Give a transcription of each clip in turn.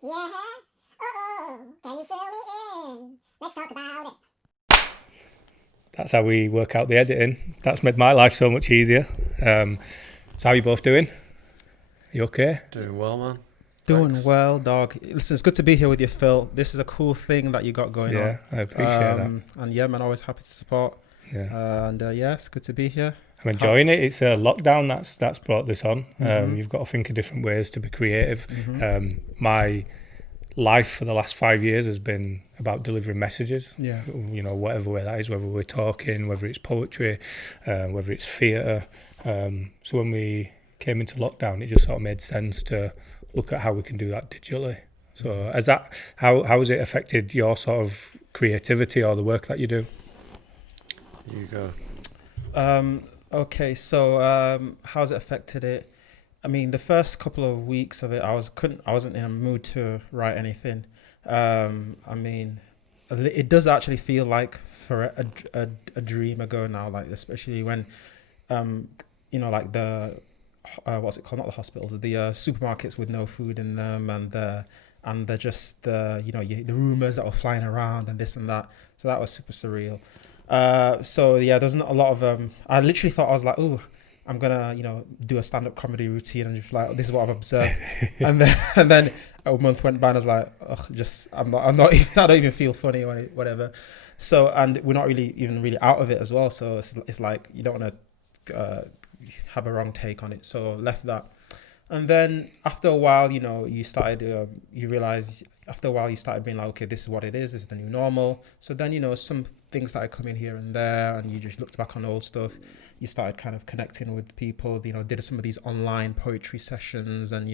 Yeah. Oh, can you fill me in? Let's talk about it. That's how we work out the editing. That's made my life so much easier. So how are you both doing? You okay? Doing well, man. Doing Thanks. well, dog. Listen, it's good to be here with you, Phil. This is a cool thing that you got going on. Yeah, I appreciate that. And yeah, man, always happy to support. Yeah. Yeah, it's good to be here. I'm enjoying it. It's a lockdown that's brought this on. Mhm. You've got to think of different ways to be creative. Mhm. My life for the last 5 years has been about delivering messages. Yeah. You know, whatever way that is, whether we're talking, whether it's poetry, whether it's theatre. So when we came into lockdown, it just sort of made sense to look at how we can do that digitally. So how has it affected your sort of creativity or the work that you do? You go. Okay, so how's it affected it? I mean, the first couple of weeks of it, I wasn't in a mood to write anything. I mean, it does actually feel like for a dream ago now, like especially when, like the what's it called? Not the hospitals, the supermarkets with no food in them, and they're just the rumors that were flying around and this and that. So that was super surreal. So yeah, there's not a lot of. I literally thought I was like, oh, I'm gonna do a stand-up comedy routine and just like this is what I've observed, and then a month went by and I was like, ugh, just I'm not even, I don't even feel funny or whatever. So and we're not really out of it as well. So it's like you don't want to have a wrong take on it. So left that. And then after a while, you started, you realize after a while you started being like, okay, this is what it is. This is the new normal. So then, some things started coming here and there, and you just looked back on old stuff. You started kind of connecting with people, did some of these online poetry sessions and,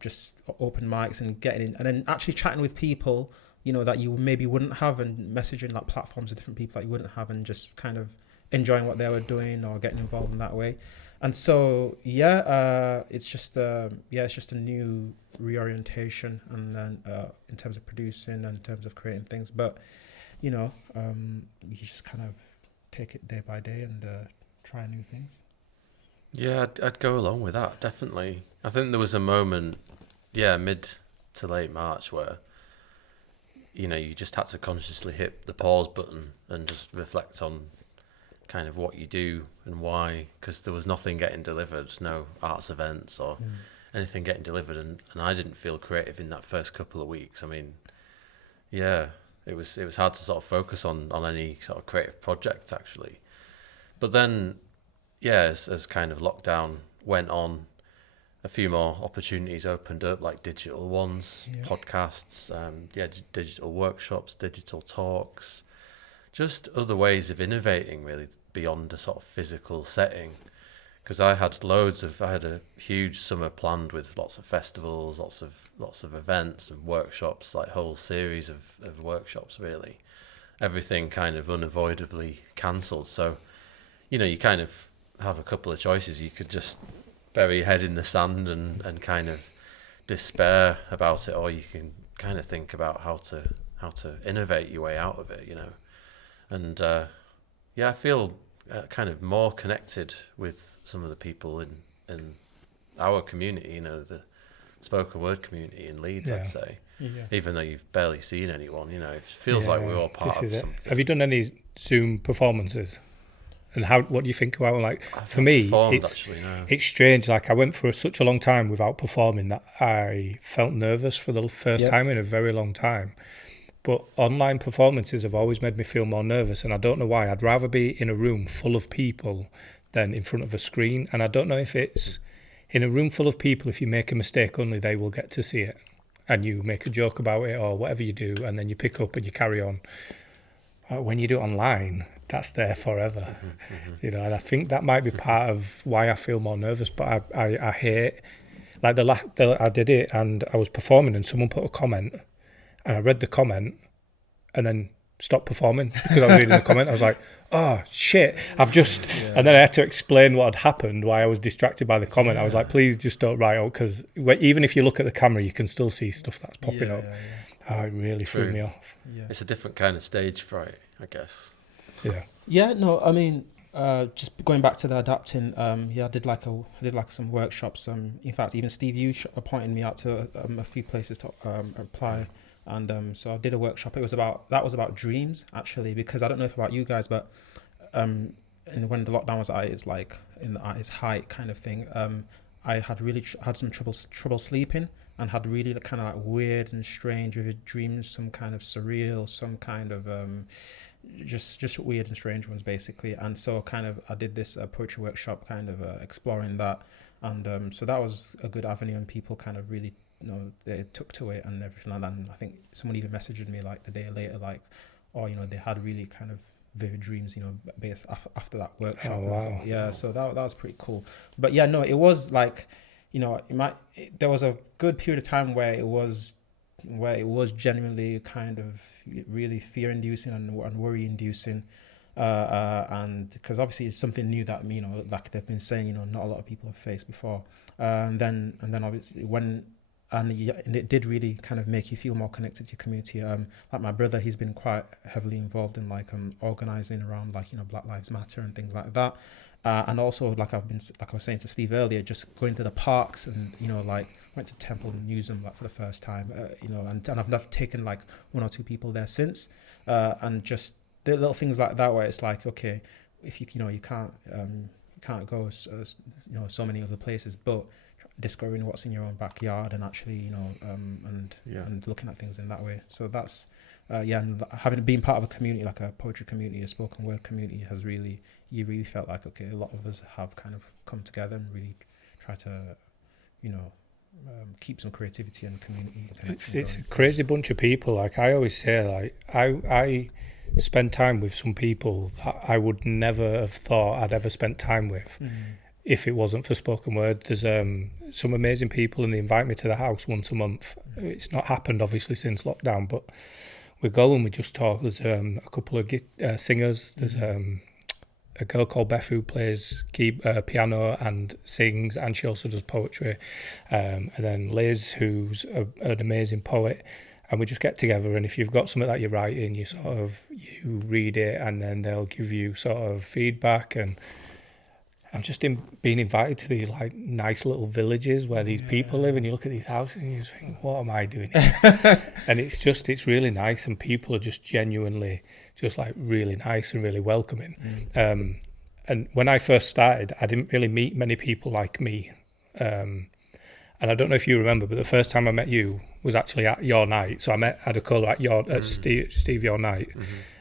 just open mics and getting in and then actually chatting with people, that you maybe wouldn't have and messaging like platforms with different people that you wouldn't have and just kind of enjoying what they were doing or getting involved in that way. And so it's just a new reorientation, and then in terms of producing and in terms of creating things, but you just kind of take it day by day and try new things. Yeah, I'd go along with that, definitely. I think there was a moment, mid to late March, where you just had to consciously hit the pause button and just reflect on kind of what you do and why, because there was nothing getting delivered, no arts events or anything getting delivered, and I didn't feel creative in that first couple of weeks. I mean, yeah, it was hard to sort of focus on any sort of creative project actually. But then, as kind of lockdown went on, a few more opportunities opened up, like digital ones, podcasts, digital workshops, digital talks, just other ways of innovating really beyond a sort of physical setting. Because I had a huge summer planned with lots of festivals, lots of events and workshops, like whole series of workshops really. Everything kind of unavoidably cancelled. So, you kind of have a couple of choices. You could just bury your head in the sand and kind of despair about it, or you can kind of think about how to innovate your way out of it, And I feel kind of more connected with some of the people in our community, the spoken word community in Leeds, I'd say. Yeah. Even though you've barely seen anyone, it feels like we're all part of something. Have you done any Zoom performances? And what do you think about like? I've for not me, performed, actually, no. it's strange. Like I went for such a long time without performing that I felt nervous for the first time in a very long time. But online performances have always made me feel more nervous, and I don't know why. I'd rather be in a room full of people than in front of a screen. And I don't know if it's in a room full of people, if you make a mistake, only they will get to see it. And you make a joke about it or whatever you do, and then you pick up and you carry on. When you do it online, that's there forever. And I think that might be part of why I feel more nervous. But I hate, like I did it and I was performing and someone put a comment and I read the comment and then stopped performing because I was reading the comment. I was like, oh shit, I've just, and then I had to explain what had happened, why I was distracted by the comment. I was like, please just don't write out, because even if you look at the camera, you can still see stuff that's popping up. Oh, it really threw me off. It's a different kind of stage fright, I guess. Yeah. Yeah, no, I mean, Just going back to the adapting, I did like some workshops. In fact, even Steve, you appointed me out to a few places to apply, and so I did a workshop. That was about dreams actually, because I don't know if about you guys, but and when the lockdown was at its height kind of thing, I had really had some trouble sleeping, and had really kind of like weird and strange vivid dreams, some kind of surreal, some kind of just weird and strange ones basically. And so kind of I did this poetry workshop kind of exploring that, and so that was a good avenue, and people kind of really, they took to it and everything like that. And I think someone even messaged me like the day later, like, oh, they had really kind of vivid dreams, based after that workshop. Oh, wow. Yeah, so that was pretty cool. But yeah, no, it was like, there was a good period of time where it was genuinely kind of really fear-inducing and worry-inducing, and because obviously it's something new that like they've been saying, not a lot of people have faced before, and then obviously and it did really kind of make you feel more connected to your community. Like my brother, he's been quite heavily involved in organizing around Black Lives Matter and things like that. And also, like I was saying to Steve earlier, just going to the parks and went to Temple Museum for the first time, and I've taken like one or two people there since, and just the little things like that where it's like, okay, if you can't go so many other places, but discovering what's in your own backyard and actually and looking at things in that way. So that's and having been part of a community, like a poetry community, a spoken word community, you really felt like, okay, a lot of us have kind of come together and really try to keep some creativity and community connection It's a going. crazy bunch of people. Like I always say, like I spend time with some people that I would never have thought I'd ever spent time with if it wasn't for spoken word. There's some amazing people, and they invite me to the house once a month. It's not happened obviously since lockdown, but we go and we just talk. There's a couple of singers. There's a girl called Beth who plays piano and sings, and she also does poetry. And then Liz, who's an amazing poet. And we just get together, and if you've got something that you're writing, you read it, and then they'll give you sort of feedback. And I'm just being invited to these like nice little villages where these people live, and you look at these houses and you just think, what am I doing here? And it's really nice, and people are just genuinely just like really nice and really welcoming. And when I first started, I didn't really meet many people like me. And I don't know if you remember, but the first time I met you was actually at your night. So I met Adekola at Steve your night,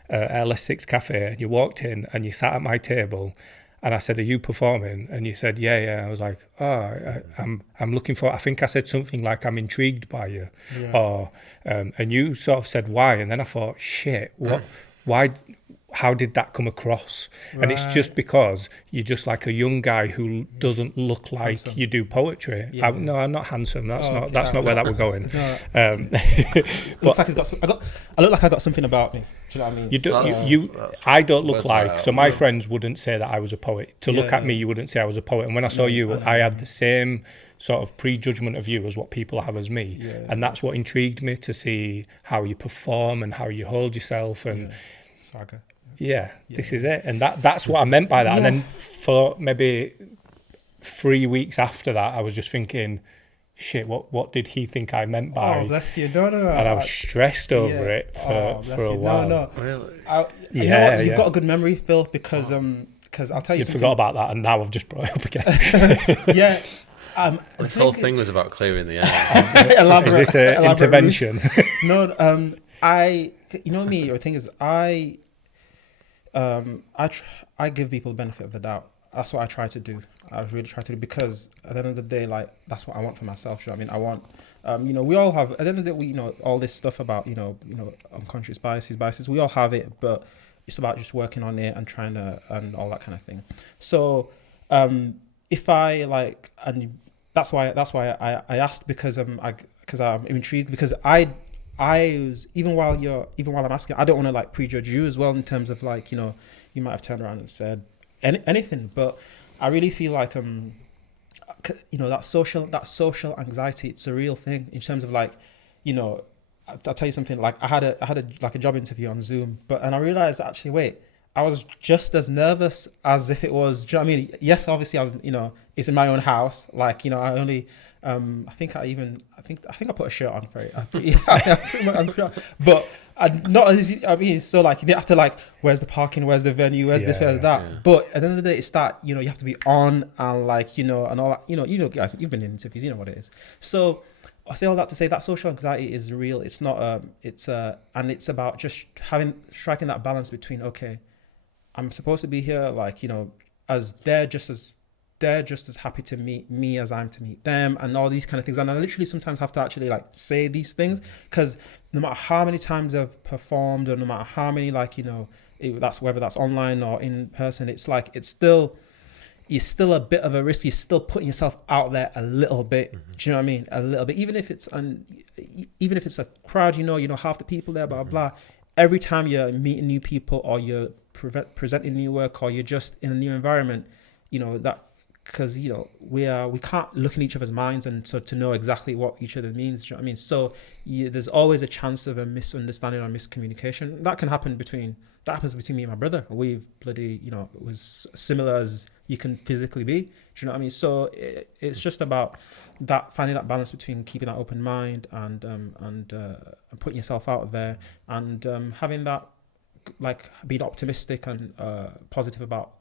at LS6 Cafe. And you walked in and you sat at my table, and I said, "Are you performing?" And you said, "Yeah." I was like, "Oh, I'm looking for." I think I said something like, "I'm intrigued by you," or and you sort of said, "Why?" And then I thought, "Shit, what? Why?" How did that come across? Right. And it's just because you're just like a young guy who doesn't look like handsome. You do poetry. Yeah. No, I'm not handsome. That's not where that we're going. Looks like I look like I got something about me. Do you know what I mean? You do. I don't look like. So my friends wouldn't say that I was a poet. To look at me, you wouldn't say I was a poet. And when I saw you, I had the same sort of prejudgment of you as what people have as me. And that's what intrigued me, to see how you perform and how you hold yourself. And Saga. Yeah, this is it. And that's what I meant by that. Yeah. And then for maybe 3 weeks after that, I was just thinking, shit, what did he think I meant by... Oh, bless you. No. And I was stressed over it for a while. No. Really? You know what? You've got a good memory, Phil, because I'll tell you You something. forgot about that, and now I've just brought it up again. Yeah. This whole thing was about clearing the air. Is this an intervention? No, you know me, the thing is, I give people the benefit of the doubt. That's what I try to do. I really try to do, because at the end of the day, like, that's what I want for myself. You know what I mean? I want, we all have, at the end of the day, we, all this stuff about, unconscious biases, we all have it, but it's about just working on it and trying to, and all that kind of thing. So, if I like, and that's why I asked, because I'm intrigued, because I was, even while I'm asking, I don't want to like prejudge you as well, in terms of like, you might have turned around and said anything, but I really feel like that social anxiety, it's a real thing, in terms of like, I'll tell you something. Like I had a job interview on Zoom, and I realized, actually, wait, I was just as nervous as if it was. Do you know what I mean? Yes, obviously, it's in my own house. Like, I only, I think I put a shirt on for it. But not as I mean. So like, you have to like, where's the parking? Where's the venue? Where's this? Where's that? Yeah. But at the end of the day, it's that you have to be on and like and all that. Guys, you've been in interviews. You know what it is. So I say all that to say that social anxiety is real. It's not. And it's about just striking that balance between I'm supposed to be here, like, as they're just as happy to meet me as I'm to meet them, and all these kind of things. And I literally sometimes have to actually like say these things, because no matter how many times I've performed, or no matter how many that's whether that's online or in person, it's like you're still a bit of a risk. You're still putting yourself out there a little bit. Do you know what I mean? A little bit, even if it's a crowd, half the people there, blah blah. Every time you're meeting new people, or you're presenting new work, or you're just in a new environment, that, because we can't look in each other's minds and so to know exactly what each other means. Do you know what I mean? So there's always a chance of a misunderstanding or miscommunication. That happens between me and my brother. We've bloody it was similar as you can physically be. Do you know what I mean? So it's just about finding that balance between keeping that open mind and putting yourself out there, and having that, like, being optimistic and positive about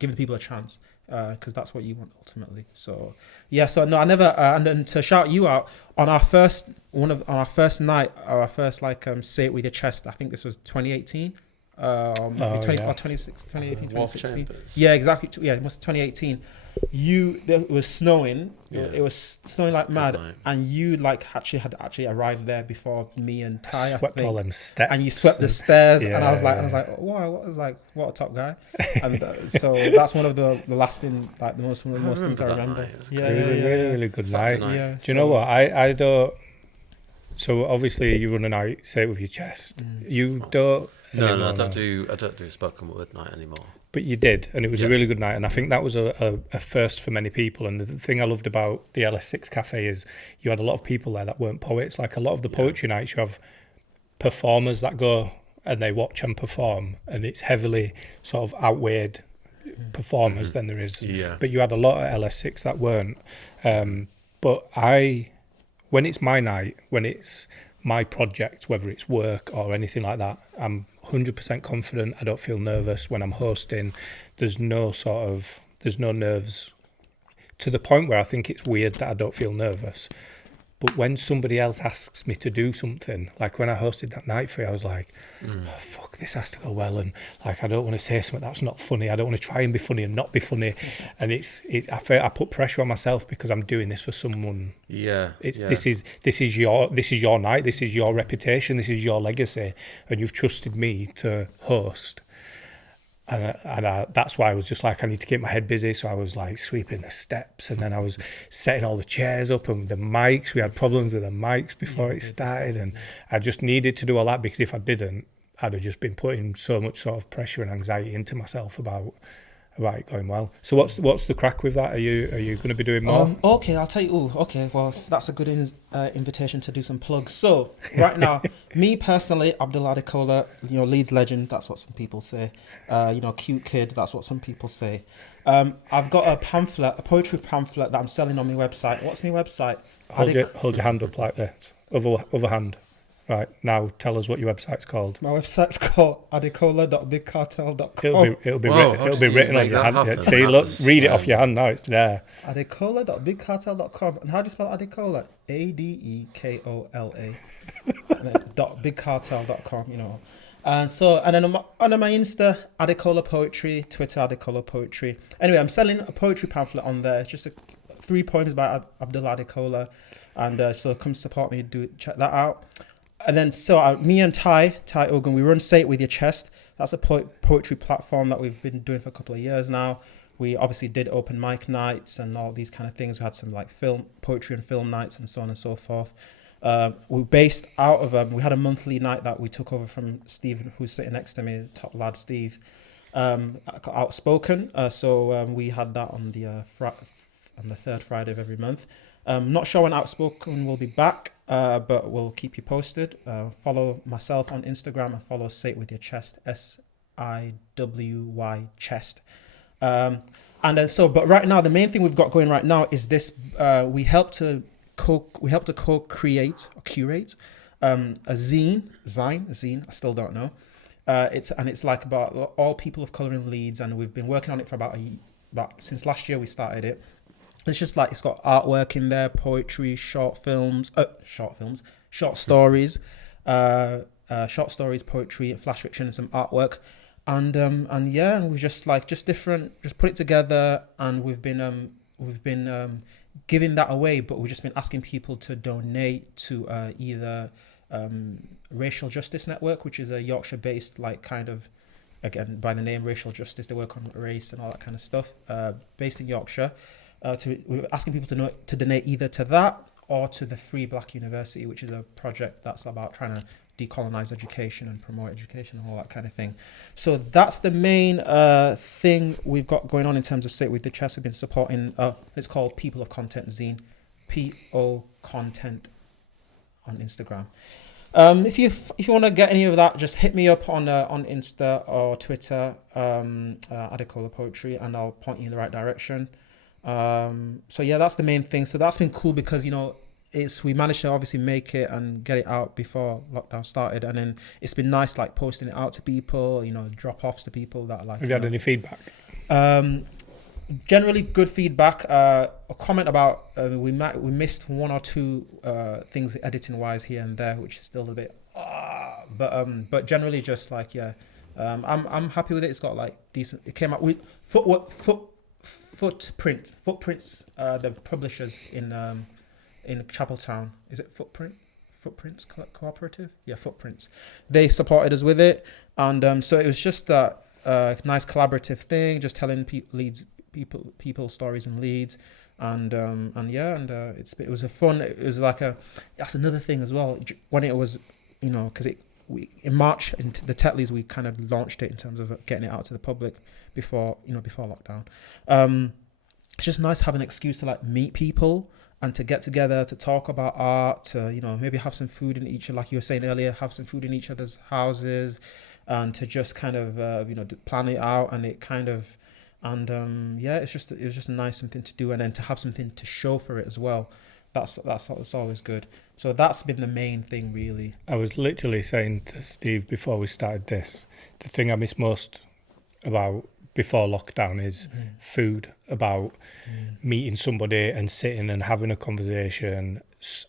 giving people a chance, because that's what you want ultimately. So yeah, so no, I never and then to shout you out on our first night, or our first say it with your chest, I think this was 2018, 2018, 2016. Yeah, exactly. Yeah, it was 2018. It was snowing. Yeah. It was snowing like mad, night. And you had arrived there before me and Ty. Swept all them steps. And you swept the stairs, Yeah, and I was like, wow, what a top guy. And so that's one of the lasting, like, one of the most things I remember. Night. It was It was a really, really good night. Yeah. Do you know what? I don't. So obviously you run a night, say it with your chest. You don't. No, I don't do spoken word night anymore. But you did, and it was a really good night. And I think that was a first for many people. And the thing I loved about the LS6 Cafe is you had a lot of people there that weren't poets. Like a lot of the poetry nights, you have performers that go and they watch and perform, and it's heavily sort of outweighed performers than there is. Yeah. But you had a lot of LS6 that weren't. But when it's my night, when it's my project, whether it's work or anything like that, I'm 100% confident. I don't feel nervous when I'm hosting. There's no nerves, to the point where I think it's weird that I don't feel nervous. But when somebody else asks me to do something, like when I hosted that night for you, I was like, oh, fuck, this has to go well. And like, I don't want to say something that's not funny. I don't want to try and be funny and not be funny. And I put pressure on myself because I'm doing this for someone. Yeah. This is your night. This is your reputation. This is your legacy. And you've trusted me to host. And that's why I was just like, I need to keep my head busy. So I was like sweeping the steps, and then I was setting all the chairs up and the mics. We had problems with the mics before it started, and I just needed to do all that, because if I didn't, I'd have just been putting so much sort of pressure and anxiety into myself about it going well. So what's the crack with that? Are you going to be doing more? Okay, I'll tell you. Okay, well, that's a good invitation to do some plugs. So right now, me personally, Abdullah Adekola, Leeds legend. That's what some people say. Cute kid. That's what some people say. I've got a poetry pamphlet that I'm selling on my website. What's my website? Hold your hand up like this. Other hand. Right, now tell us what your website's called. My website's called adekola.bigcartel.com. It'll be written on your hand. Happen? See, look, read it off your hand now. It's there. Adekola.bigcartel.com. And how do you spell Adekola? Adekola. .bigcartel.com. And then on my Insta, Adekola Poetry, Twitter, Adekola Poetry. Anyway, I'm selling a poetry pamphlet on there. It's just 3 poems by Abdullah Adekola. And so come support me. Check that out. And then me and Ty Ogun, we run Say It With Your Chest. That's a poetry platform that we've been doing for a couple of years now. We obviously did open mic nights and all these kind of things. We had some like poetry and film nights and so on and so forth. We're based out of, we had a monthly night that we took over from Steve, who's sitting next to me, top lad Steve, Outspoken. So we had that on the third Friday of every month. Not sure when Outspoken will be back, but we'll keep you posted. Follow myself on Instagram and follow Say It With Your Chest, chest. And then but right now the main thing we've got going right now is this. We help to co-create or curate a zine. I still don't know. It's like about all people of color in Leeds, and we've been working on it for about since last year we started it. It's just like it's got artwork in there, poetry, short stories, short stories, poetry, flash fiction, and some artwork, and we just put it together, and we've been giving that away, but we've just been asking people to donate to either Racial Justice Network, which is a Yorkshire-based again by the name Racial Justice, they work on race and all that kind of stuff, based in Yorkshire. We're asking people to donate either to that or to the Free Black University, which is a project that's about trying to decolonize education and promote education and all that kind of thing. So that's the main thing we've got going on in terms of Sit With The Chest. We've been supporting, it's called People of Content Zine, PO Content on Instagram. If you want to get any of that, just hit me up on Insta or Twitter, Adekola Poetry, and I'll point you in the right direction. So yeah, that's the main thing. So that's been cool because, we managed to obviously make it and get it out before lockdown started, and then it's been nice posting it out to people, drop offs to people that Have you had any feedback? Generally good feedback. A comment about we missed one or two things editing wise here and there, which is still a bit but generally just I'm happy with it. It's got decent, it came out with Footprints, the publishers in Chapeltown. Is it Footprints Cooperative? Yeah, Footprints. They supported us with it, and so it was just that nice collaborative thing, just telling people stories in Leeds, it was a fun. It was that's another thing as well. When it was, because in March in the Tetleys we kind of launched it in terms of getting it out to the public before lockdown. It's just nice to have an excuse to meet people and to get together to talk about art, to maybe have some food in each, like you were saying earlier, have some food in each other's houses, and to just kind of plan it out, and it kind of it was just nice something to do, and then to have something to show for it as well. That's always good. So that's been the main thing, really. I was literally saying to Steve before we started this, the thing I miss most about before lockdown is food, about meeting somebody and sitting and having a conversation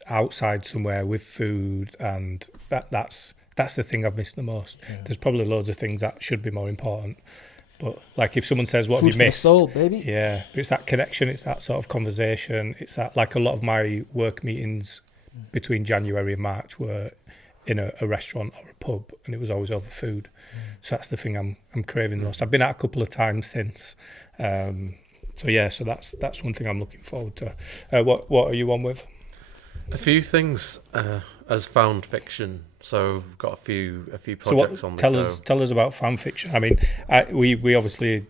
outside somewhere with food, and that's the thing I've missed the most. Yeah. There's probably loads of things that should be more important, but if someone says what food have you missed, for the soul, baby. Yeah, but it's that connection, it's that sort of conversation, it's that a lot of my work meetings between January and March were in a restaurant or a pub, and it was always over food. So that's the thing I'm craving the most. I've been out a couple of times since. So that's one thing I'm looking forward to. What are you on with? A few things as found fiction. So we've got a few projects on the go. Tell us about fan fiction. I mean, we obviously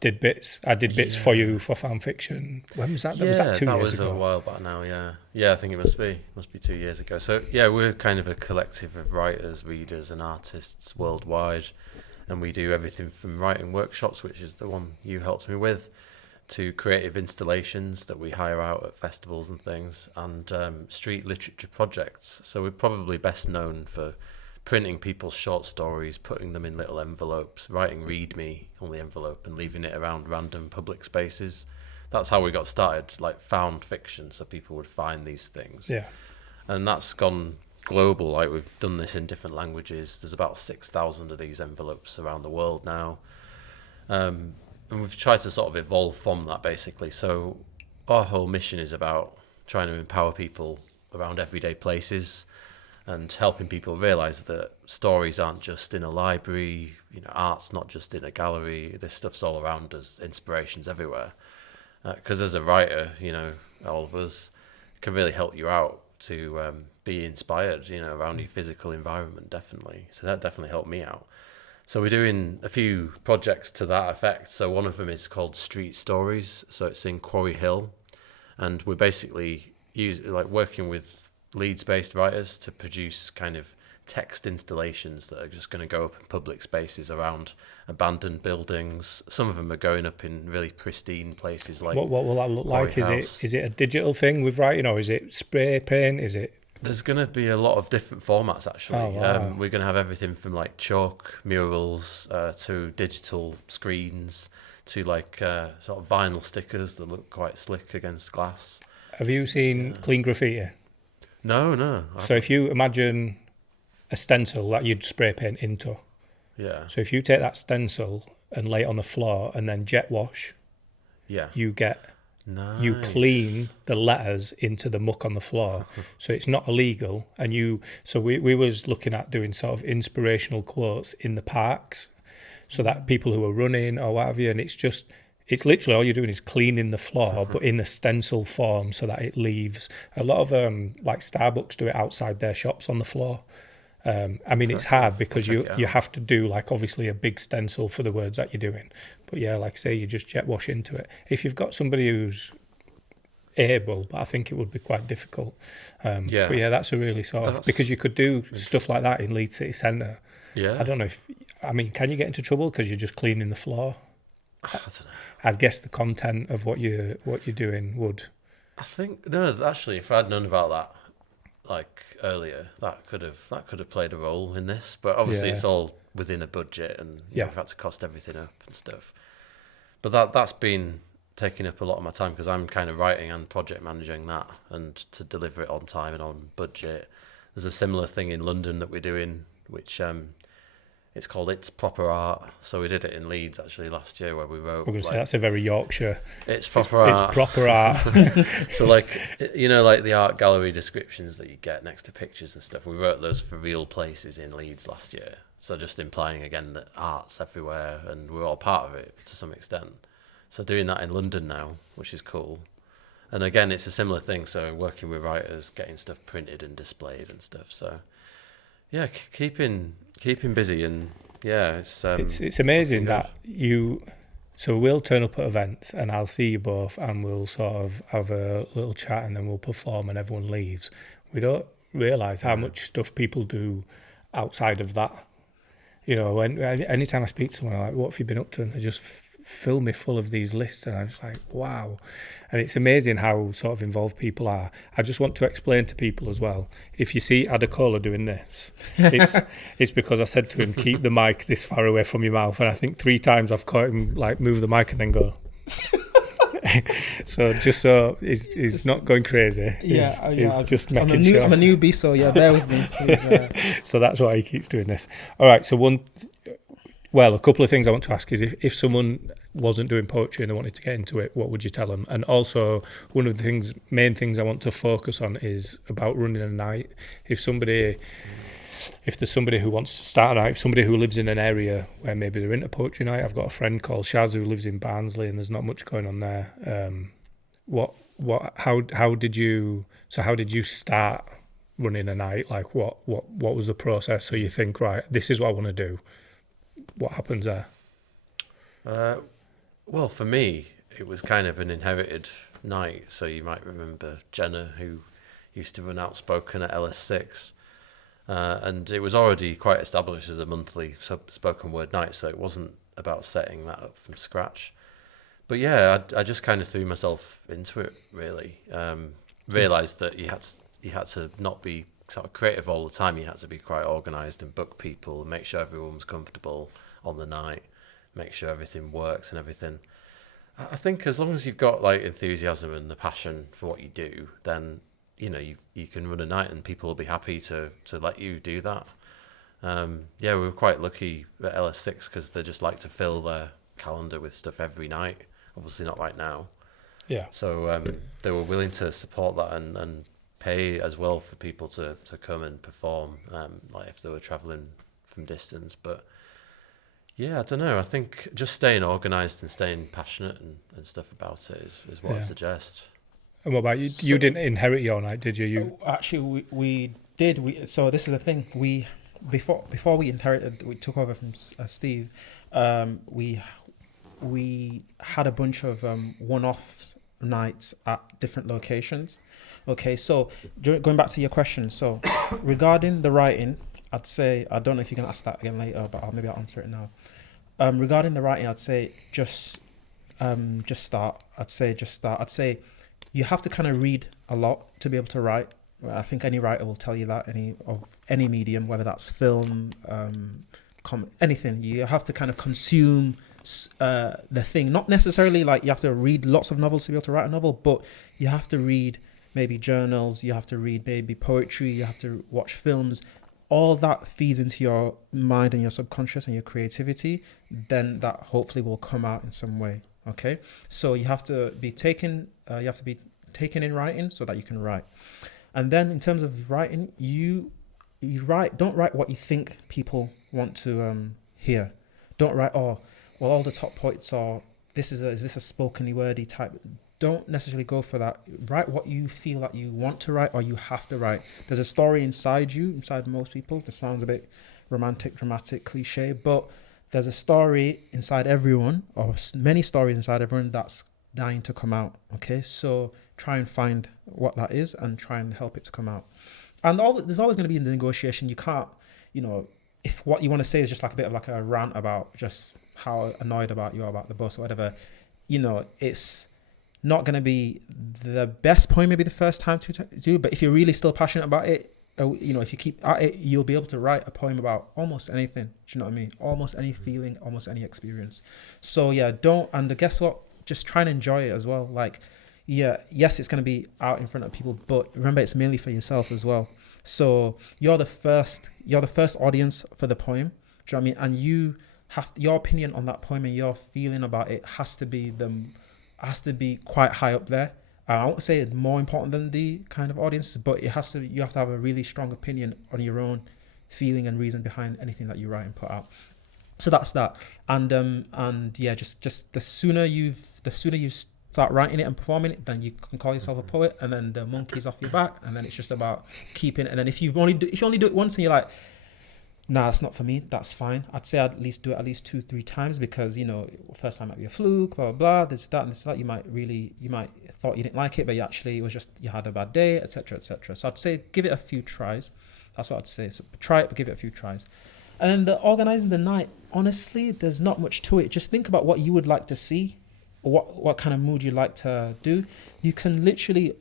did bits. I did bits for you for fan fiction. When was that? Was that 2 years ago? That was a while back now. Yeah, I think it must be 2 years ago. So yeah, we're kind of a collective of writers, readers, and artists worldwide, and we do everything from writing workshops, which is the one you helped me with, to creative installations that we hire out at festivals and things, and street literature projects. So we're probably best known for printing people's short stories, putting them in little envelopes, writing "read me" on the envelope and leaving it around random public spaces. That's how we got started, found fiction, so people would find these things. Yeah. And that's gone global. We've done this in different languages. There's about 6,000 of these envelopes around the world now. And we've tried to sort of evolve from that, basically. So our whole mission is about trying to empower people around everyday places and helping people realise that stories aren't just in a library, art's not just in a gallery. This stuff's all around us, inspiration's everywhere. Because as a writer, all of us can really help you out to be inspired, around your physical environment, definitely. So that definitely helped me out. So we're doing a few projects to that effect. So one of them is called Street Stories. So it's in Quarry Hill, and we're basically working with Leeds-based writers to produce kind of text installations that are just going to go up in public spaces around abandoned buildings. Some of them are going up in really pristine places like What will that look like? Quarry Is it a digital thing with writing, or is it spray paint? Is it? There's going to be a lot of different formats, actually. Oh, wow. We're going to have everything from like chalk murals to digital screens to like sort of vinyl stickers that look quite slick against glass. Have you seen clean graffiti? No. So if you imagine a stencil that you'd spray paint into, Yeah. so if you take that stencil and lay it on the floor and then jet wash, Yeah. you get Nice. you clean the letters into the muck on the floor, so it's not illegal. And we was looking at doing sort of inspirational quotes in the parks, so that people who are running or what have you, and it's literally all you're doing is cleaning the floor, but in a stencil form, so that it leaves. A lot of like Starbucks do it outside their shops on the floor. I mean, it's hard because you have to do like obviously a big stencil for the words that you're doing. But yeah, like I say, you just jet wash into it. If you've got somebody who's able, but I think it would be quite difficult. But yeah, that's a really sort of, because you could do stuff like that in Leeds City Centre. Yeah. I don't know can you get into trouble because you're just cleaning the floor? I don't know. I'd guess the content of what you're doing would. I think no. Actually, if I'd known about that like earlier, that could have played a role in this. But obviously, it's all within a budget, and you've had to cost everything up and stuff. But that's been taking up a lot of my time because I'm kind of writing and project managing that, and to deliver it on time and on budget. There's a similar thing in London that we're doing, which it's called It's Proper Art. So we did it in Leeds actually last year, where we wrote. We're going to say that's a very Yorkshire. It's proper art. It's proper art. So like like the art gallery descriptions that you get next to pictures and stuff. We wrote those for real places in Leeds last year. So just implying again that art's everywhere, and we're all part of it to some extent. So doing that in London now, which is cool. And again, it's a similar thing. So working with writers, getting stuff printed and displayed and stuff. So yeah, keeping busy, and yeah, it's amazing that you. So we'll turn up at events, and I'll see you both, and we'll sort of have a little chat, and then we'll perform, and everyone leaves. We don't realise how much stuff people do outside of that. You know, anytime I speak to someone, I'm like, "What have you been up to?" And they just fill me full of these lists, and I'm just like, wow. And it's amazing how sort of involved people are. I just want to explain to people as well, if you see Adekola doing this, it's because I said to him, keep the mic this far away from your mouth, and I think 3 times I've caught him like move the mic and then go. So just so he's not going crazy. He's just making sure. I'm a newbie, so yeah, bear with me, please. So that's why he keeps doing this. All right, so a couple of things I want to ask is if someone wasn't doing poetry and they wanted to get into it, what would you tell them? And also, one of the main things I want to focus on is about running a night. If there's somebody who wants to start a night, somebody who lives in an area where maybe they're into poetry night. I've got a friend called Shaz who lives in Barnsley, and there's not much going on there. How did you start running a night? Like what was the process? So you think, right, this is what I want to do. What happens there? Well, for me, it was kind of an inherited night. So you might remember Jenna, who used to run Outspoken at LS6. And it was already quite established as a monthly spoken word night, so it wasn't about setting that up from scratch. But yeah, I just kind of threw myself into it, really. Realised that you had to not be sort of creative all the time. You had to be quite organised and book people and make sure everyone was comfortable on the night, make sure everything works and everything. I think as long as you've got like enthusiasm and the passion for what you do, then you can run a night and people will be happy to let you do that. We were quite lucky at LS6 because they just like to fill their calendar with stuff every night. Obviously not right now. Yeah. So they were willing to support that and pay as well for people to come and perform, like if they were travelling from distance. But yeah, I don't know. I think just staying organised and staying passionate and stuff about it is what I suggest. And what about you? You didn't inherit your night, did you? Actually, we did. So this is the thing. Before we inherited, we took over from Steve. We had a bunch of one-off nights at different locations. Okay, so going back to your question, so regarding the writing, I'd say, I don't know if you can ask that again later, but maybe I'll answer it now. Regarding the writing, I'd say just start. I'd say just start. I'd say you have to kind of read a lot to be able to write. I think any writer will tell you that, any medium, whether that's film, anything. You have to kind of consume the thing. Not necessarily like you have to read lots of novels to be able to write a novel, but you have to read maybe journals, you have to read maybe poetry, you have to watch films. All that feeds into your mind and your subconscious and your creativity, then that hopefully will come out in some way. Okay, so you have to be taken in writing so that you can write. And then in terms of writing, you write. Don't write what you think people want to hear. Don't write, oh, well, all the top poets are. Is this a spoken wordy type? Don't necessarily go for that. Write what you feel that you want to write or you have to write. There's a story inside you, inside most people. This sounds a bit romantic, dramatic, cliche, but there's a story inside everyone, or many stories inside everyone, that's dying to come out. Okay, so try and find what that is and try and help it to come out. And there's always going to be in the negotiation. You can't, if what you want to say is just like a bit of like a rant about just how annoyed about you are about the bus or whatever, it's not going to be the best point maybe the first time to do, but if you're really still passionate about it, if you keep at it, you'll be able to write a poem about almost anything. Do you know what I mean? Almost any feeling, almost any experience. So yeah, and guess what? Just try and enjoy it as well. Like, yeah, yes, it's going to be out in front of people, but remember, it's mainly for yourself as well. So you're the first audience for the poem. Do you know what I mean? And your opinion on that poem and your feeling about it has to be quite high up there. I won't say it's more important than the kind of audience, but you have to have a really strong opinion on your own feeling and reason behind anything that you write and put out. So that's that. And yeah, just the sooner you start writing it and performing it, then you can call yourself a poet, and then the monkey's off your back, and then it's just about keeping. And then if you only do it once and you're like, nah, that's not for me, that's fine. I'd say at least do it at least 2-3 times, because first time might be a fluke, blah blah blah, this that and this that. You might thought you didn't like it, but it was just you had a bad day, etc. So I'd say give it a few tries. That's what I'd say. So try it, but give it a few tries. And then the organizing the night, honestly, there's not much to it. Just think about what you would like to see, or what kind of mood you like to do. You can literally,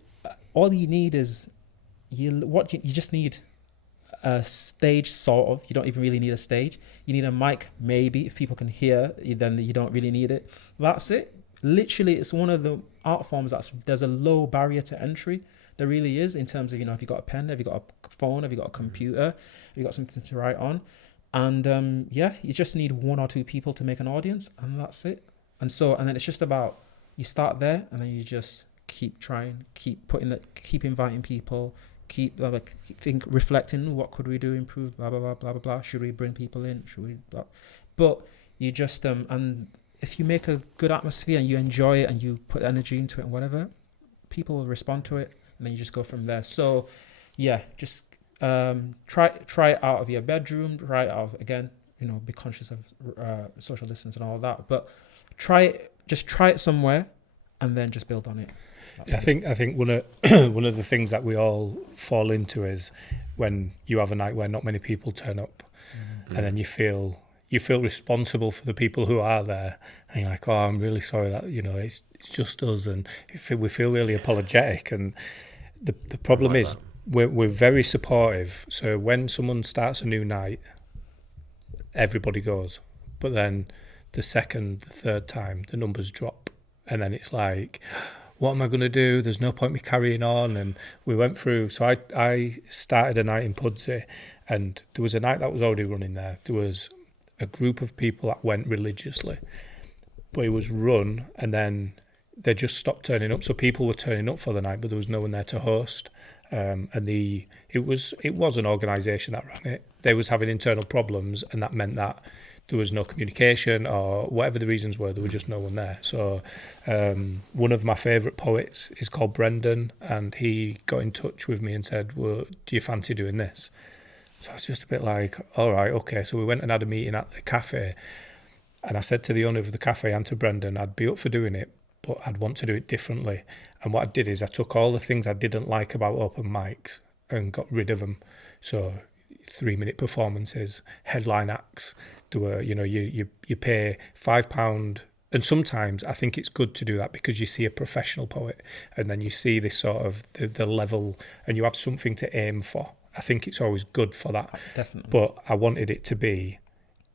all you need is you just need a stage, sort of. You don't even really need a stage. You need a mic, maybe. If people can hear, then you don't really need it. That's it. Literally, it's one of the art forms there's a low barrier to entry. There really is, in terms of, if you've got a pen, have you got a phone, have you got a computer, have you got something to write on. And you just need 1 or 2 people to make an audience, and that's it. And then it's just about, you start there, and then you just keep trying, keep inviting people, keep reflecting, what could we do, improve, blah blah blah blah blah blah. Should we bring people in? Should we blah? But you just and if you make a good atmosphere and you enjoy it and you put energy into it and whatever, people will respond to it, and then you just go from there. So yeah, just try it out of your bedroom, try it out again, be conscious of social distance and all that, but try it somewhere and then just build on it. I think one of one of the things that we all fall into is when you have a night where not many people turn up, and then you feel responsible for the people who are there, and you're like, oh, I'm really sorry that it's just us, and we feel really apologetic. And the problem is we're very supportive. So when someone starts a new night, everybody goes, but then the second, the third time, the numbers drop, and then it's like, what am I going to do? There's no point me carrying on. And we went through, so I started a night in Pudsey, and there was a night that was already running there. There was a group of people that went religiously, but it was run, and then they just stopped turning up. So people were turning up for the night, but there was no one there to host. And it was an organisation that ran it. They was having internal problems, and that meant that there was no communication, or whatever the reasons were, there was just no one there. So one of my favourite poets is called Brendan, and he got in touch with me and said, well, do you fancy doing this? So I was just a bit like, all right, okay. So we went and had a meeting at the cafe, and I said to the owner of the cafe and to Brendan, I'd be up for doing it, but I'd want to do it differently. And what I did is I took all the things I didn't like about open mics and got rid of them. So 3-minute performances, headline acts. Do a, you pay £5. And sometimes I think it's good to do that because you see a professional poet and then you see this sort of the level and you have something to aim for. I think it's always good for that. Definitely. But I wanted it to be,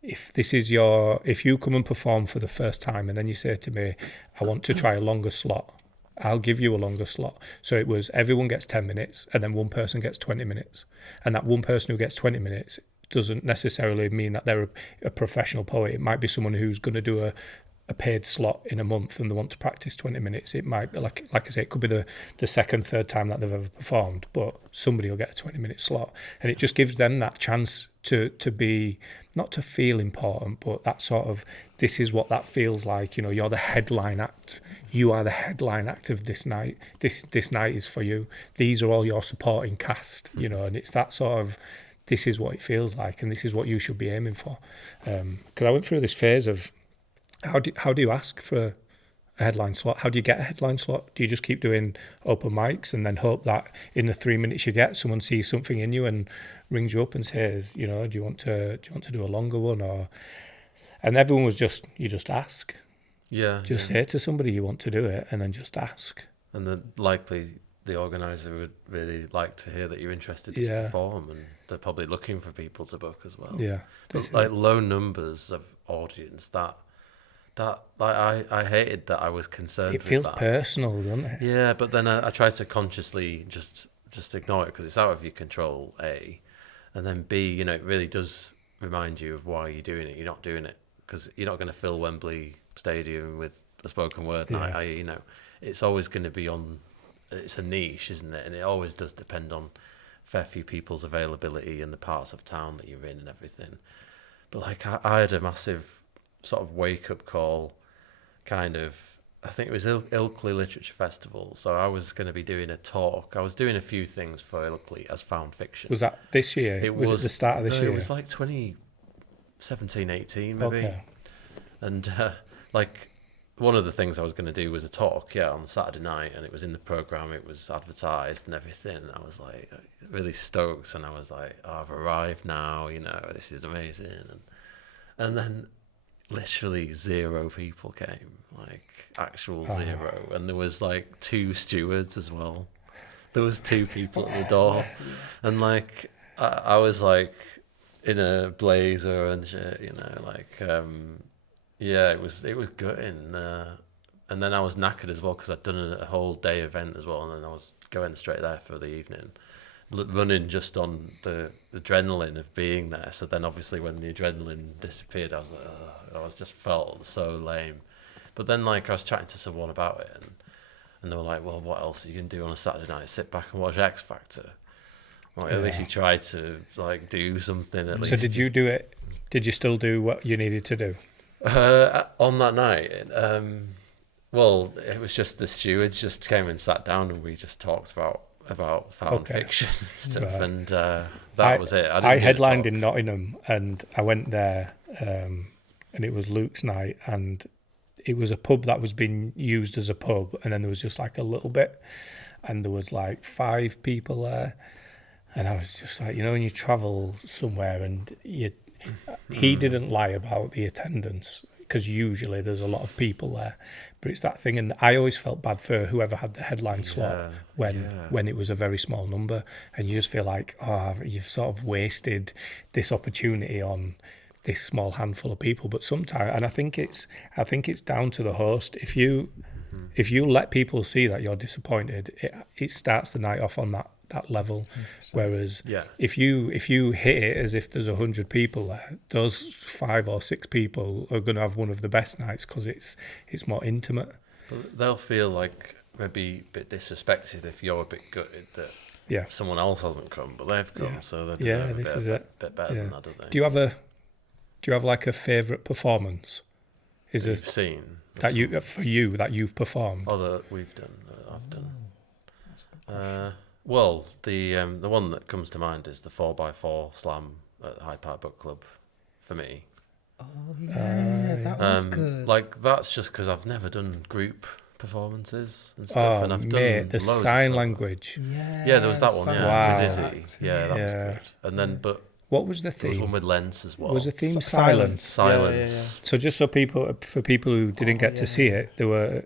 if you come and perform for the first time and then you say to me, I want to try a longer slot, I'll give you a longer slot. So it was everyone gets 10 minutes and then one person gets 20 minutes. And that one person who gets 20 minutes doesn't necessarily mean that they're a professional poet. It might be someone who's going to do a paid slot in a month and they want to practice 20 minutes. It might be, like I say, it could be the second, third time that they've ever performed, but somebody will get a 20-minute slot. And it just gives them that chance to be, not to feel important, but that sort of, this is what that feels like. You're the headline act. You are the headline act of this night. This night is for you. These are all your supporting cast, and it's that sort of, this is what it feels like and this is what you should be aiming for. Because I went through this phase of, how do you ask for a headline slot? How do you get a headline slot? Do you just keep doing open mics and then hope that in the 3 minutes you get, someone sees something in you and rings you up and says, do you want to do a longer one? And everyone was you just ask. Yeah. Say to somebody you want to do it and then just ask. And then likely the organizer would really like to hear that you're interested to perform, and they're probably looking for people to book as well. Yeah. But like low numbers of audience, that I hated that. I was concerned. It feels with that. personal, doesn't it? Yeah, but then I try to consciously just ignore it because it's out of your control. A, and then B, it really does remind you of why you're doing it. You're not doing it because you're not going to fill Wembley Stadium with a spoken word night. It's always going to be on. It's a niche, isn't it? And it always does depend on fair few people's availability and the parts of town that you're in and everything. But like I had a massive sort of wake-up call, kind of, I think it was Ilkley Literature Festival, so I was going to be doing a talk. I was doing a few things for Ilkley as found fiction. Was that this year? Was it the start of this year? It was like 2017, 18 maybe. Okay. And one of the things I was going to do was a talk, on Saturday night, and it was in the programme, it was advertised and everything, and I was like really stoked, and I was like, I've arrived now, this is amazing. And then literally 0 people came, like actual 0. And there was like 2 stewards as well. There was 2 people at the door. And like, I was like in a blazer and shit, it was gutting. And then I was knackered as well because I'd done a whole day event as well. And then I was going straight there for the evening, running just on the adrenaline of being there. So then obviously when the adrenaline disappeared, I was like, I just felt so lame. But then I was chatting to someone about it, and they were like, well, what else are you going to do on a Saturday night? Sit back and watch X Factor. At least you tried to do something at least. So did you do it? Did you still do what you needed to do? On that night, well, it was just the stewards just came and sat down and we just talked about found fiction and stuff, right. And that was it. I headlined in Nottingham, and I went there, and it was Luke's night, and it was a pub that was being used as a pub, and then there was just like a little bit, and there was like 5 people there, and I was just like, when you travel somewhere and he didn't lie about the attendance, because usually there's a lot of people there, but it's that thing, and I always felt bad for whoever had the headline slot when it was a very small number, and you just feel like, you've sort of wasted this opportunity on this small handful of people. But sometimes, and I think it's down to the host. If you let people see that you're disappointed, it starts the night off on that level. 100%. Whereas if you hit it as if there's 100 people there, those 5 or 6 people are going to have one of the best nights because it's more intimate. They'll feel like maybe a bit disrespected if you're a bit gutted that someone else hasn't come, but they've come, so they deserve a bit better than that, don't they? Do you have like a favourite performance? Is you've seen that you've performed? Oh, that we've done. I've done. Well, the one that comes to mind is the 4x4 slam at the Hyde Park Book Club, for me. Oh yeah, that was good. That's just because I've never done group performances and stuff, and I've done the sign language. Yeah, there was that one. Yeah, wow. with Izzy. Yeah, that was good. And then, but What was the There was one theme? with Lens as well. Was the theme Silence. silence? So just so for people who didn't get to see it, there were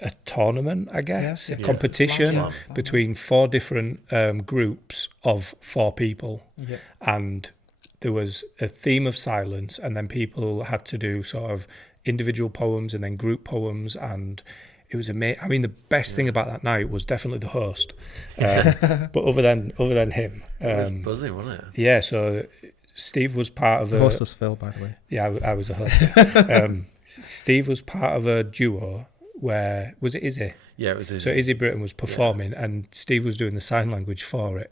a tournament, I guess, a Yeah. competition Slam. between 4 different groups of 4 people, Yeah. and there was a theme of silence, and then people had to do sort of individual poems and then group poems, and it was amazing. I mean, the best thing about that night was definitely the host, but other than him, It was buzzing, wasn't it? yeah. So Steve was part of The host was Phil, by the way. yeah, I was the host. Steve was part of a duo where was it Izzy? Yeah, it was. So Izzy Britton was performing, and Steve was doing the sign language for it.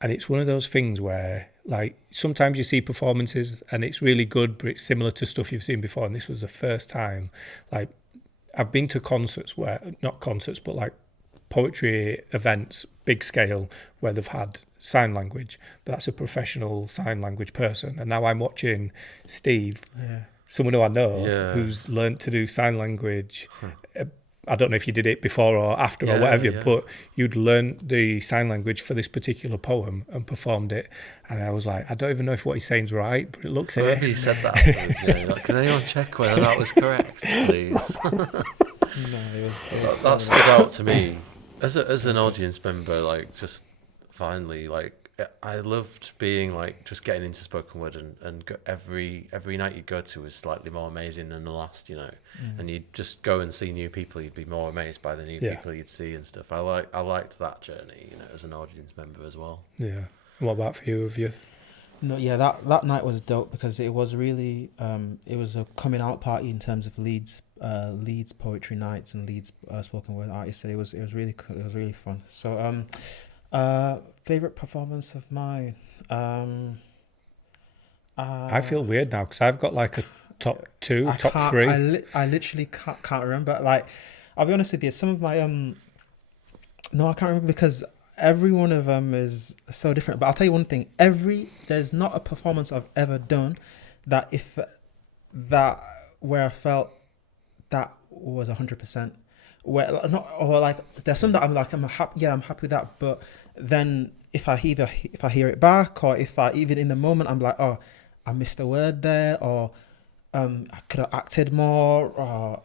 And it's one of those things where, like, sometimes you see performances and it's really good, but it's similar to stuff you've seen before. And this was the first time, like, I've been to concerts where, not concerts, but like poetry events, big scale, where they've had sign language, but that's a professional sign language person. And now I'm watching Steve, someone who I know, who's learnt to do sign language. I don't know if you did it before or after or whatever, but you'd learned the sign language for this particular poem and performed it. And I was like, I don't even know if what he's saying is right, but it looks I remember you said that afterwards, like, can anyone check whether that was correct, please? No, it was That stood out to me as an audience member. Like, just finally, like, I loved being like just getting into spoken word, and every night you'd go to was slightly more amazing than the last, and you'd just go and see new people. You'd be more amazed by the new people you'd see and stuff. I liked that journey, as an audience member as well. Yeah. And what about for you? Have you? No, yeah, that night was dope because it was really it was a coming out party in terms of Leeds poetry nights and Leeds spoken word artists. So it was really cool. It was really fun. So favorite performance of mine. I feel weird now because I've got like a top 2, top 3. I literally can't remember. Like, I'll be honest with you. Some of my no, I can't remember because every one of them is so different. But I'll tell you one thing: there's not a performance I've ever done where I felt that was 100%. Where not, or like there's some that I'm happy with that, but then if I hear it back, or if I even in the moment I'm like, oh, I missed a word there, or I could have acted more, or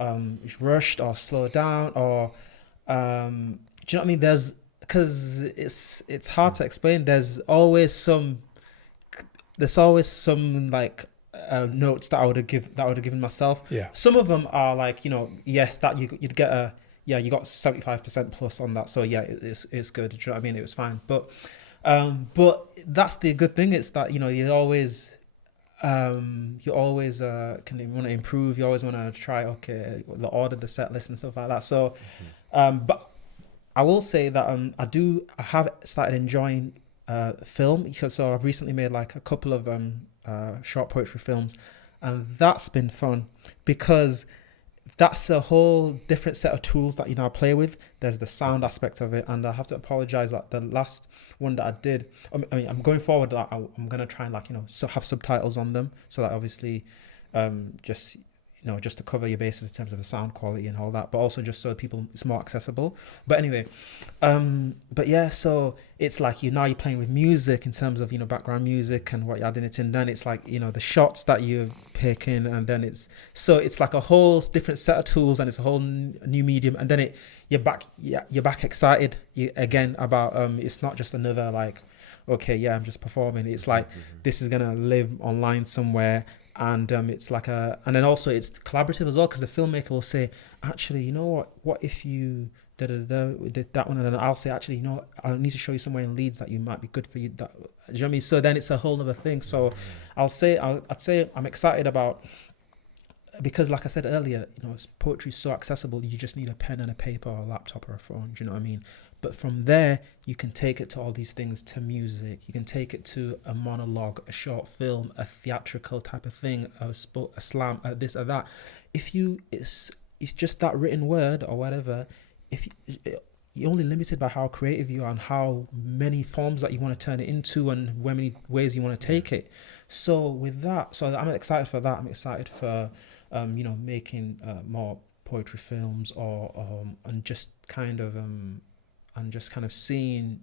rushed or slowed down, or do you know what I mean? Because it's hard to explain. There's always some like notes that I would have given myself. Yeah. Some of them are like, yes, that you'd get you got 75% plus on that. So yeah, it's good. Do you know what I mean? It was fine. But that's the good thing. It's that, you always can want to improve. You always want to try, the order, the set list and stuff like that. So, but I will say that I have started enjoying film because I've recently made like a couple of short poetry films, and that's been fun because that's a whole different set of tools that I play with. There's the sound aspect of it, and I have to apologize that the last one that I did, I mean, I'm going forward that I'm gonna try and have subtitles on them, so that obviously just to cover your bases in terms of the sound quality and all that, but also just so it's more accessible. But anyway, but yeah, so it's like now you're playing with music in terms of background music and what you're adding it in. Then it's like the shots that you're picking, and then it's like a whole different set of tools, and it's a whole new medium. And then you're back excited again about it's not just another like, okay, yeah, I'm just performing. It's like this is gonna live online somewhere. And it's like and then also it's collaborative as well, because the filmmaker will say, actually, you know what if you did that one, and then I'll say, actually, I need to show you somewhere in Leeds that you might be good for you. Do you know what I mean? So then it's a whole other thing. So I'd say I'm excited about, because like I said earlier, poetry is so accessible. You just need a pen and a paper or a laptop or a phone. Do you know what I mean? But from there, you can take it to all these things, to music. You can take it to a monologue, a short film, a theatrical type of thing, a slam, this or that. It's just that written word or whatever. You're only limited by how creative you are and how many forms that you want to turn it into and how many ways you want to take it. So with that, I'm excited for that. I'm excited for making more poetry films, or and just kind of seeing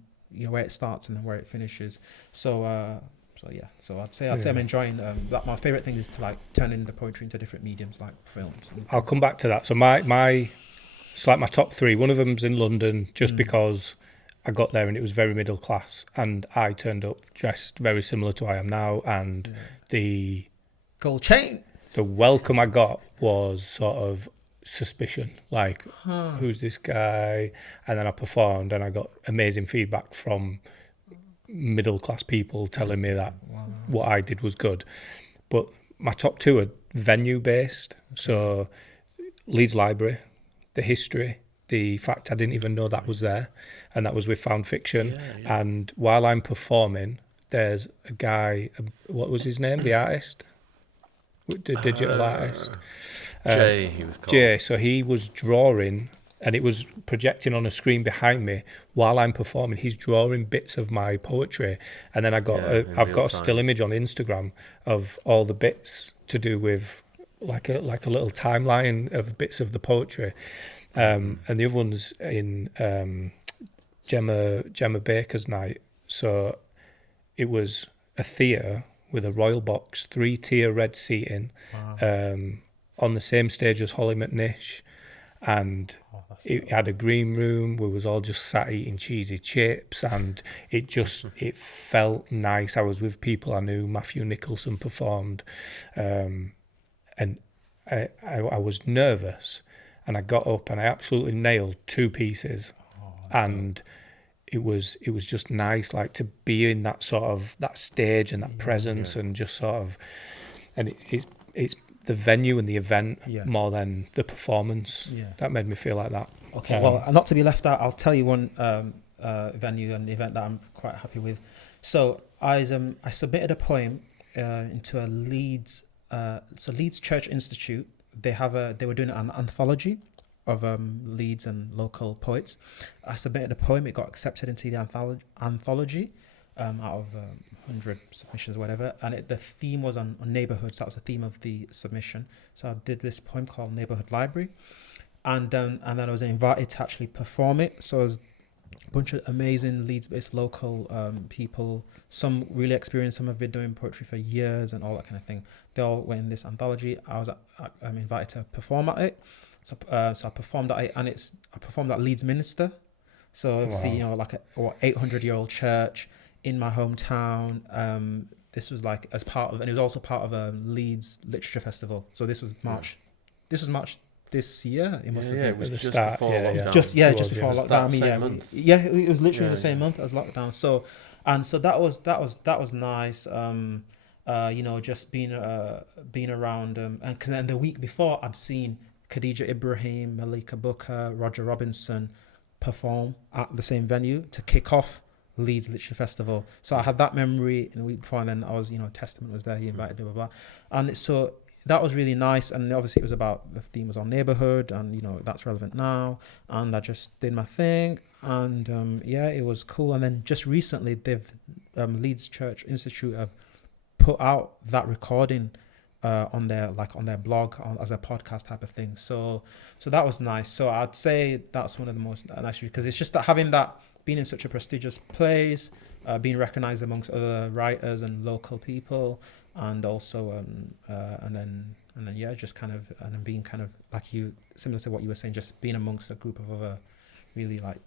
where it starts and then where it finishes. So I'd say I'm enjoying that. My favorite thing is to like turning the poetry into different mediums like films. I'll come back to that. So my it's like my top three. One of them's in London, just because I got there and it was very middle class, and I turned up dressed very similar to I am now, and the gold chain. The welcome I got was sort of suspicion, like who's this guy? And then I performed, and I got amazing feedback from middle class people telling me that what I did was good. But my top two are venue based, so Leeds Library, the history, the fact I didn't even know that was there, and that was with Found Fiction. And while I'm performing, there's a guy, what was his name, the artist, the digital artist, Jay, he was called. Jay. So he was drawing, and it was projecting on a screen behind me while I'm performing. He's drawing bits of my poetry, and then I've got a still image on Instagram of all the bits to do with like a little timeline of bits of the poetry, and the other one's in Gemma Baker's night. So it was a theatre with a royal box, 3-tier red seating, on the same stage as Holly McNish, and it had a green room. We was all just sat eating cheesy chips, and it felt nice. I was with people I knew. Matthew Nicholson performed, and I was nervous, and I got up and I absolutely nailed 2 pieces, and it was just nice, like to be in that sort of that stage and that presence, and just sort of, and it's the venue and the event more than the performance that made me feel like that. Okay, well, not to be left out, I'll tell you one venue and event that I'm quite happy with. So I submitted a poem into a Leeds Church Institute. They were doing an anthology of Leeds and local poets. I submitted a poem. It got accepted into the anthology out of 100 submissions or whatever. And the theme was on neighbourhoods. That was the theme of the submission. So I did this poem called Neighbourhood Library. And then I was invited to actually perform it. So it was a bunch of amazing Leeds-based local people. Some really experienced. Some have been doing poetry for years and all that kind of thing. They all went in this anthology. I was invited to perform at it. So I performed at it, and I performed at Leeds Minster. So obviously, like a 800-year-old church in my hometown. This was like as part of, and it was also part of a Leeds Literature Festival. So this was March. This was March this year. It must have been. It was at the just start. before lockdown. Just before lockdown. It was literally the same month as lockdown. So that was nice. Just being around, and because then the week before I'd seen Khadija Ibrahim, Malika Booker, Roger Robinson perform at the same venue to kick off Leeds Literature Festival. So I had that memory in the week before, and then I was, Testament was there, he invited, blah, blah, blah. And so that was really nice. And obviously it was about, the theme was on neighbourhood, and, that's relevant now. And I just did my thing, and it was cool. And then just recently, they've, Leeds Church Institute have put out that recording on their blog as a podcast type of thing. So that was nice. So I'd say that's one of the most nice, because it's just that having that, being in such a prestigious place, being recognized amongst other writers and local people, and also and then just kind of, and then being kind of like you, similar to what you were saying, just being amongst a group of other really like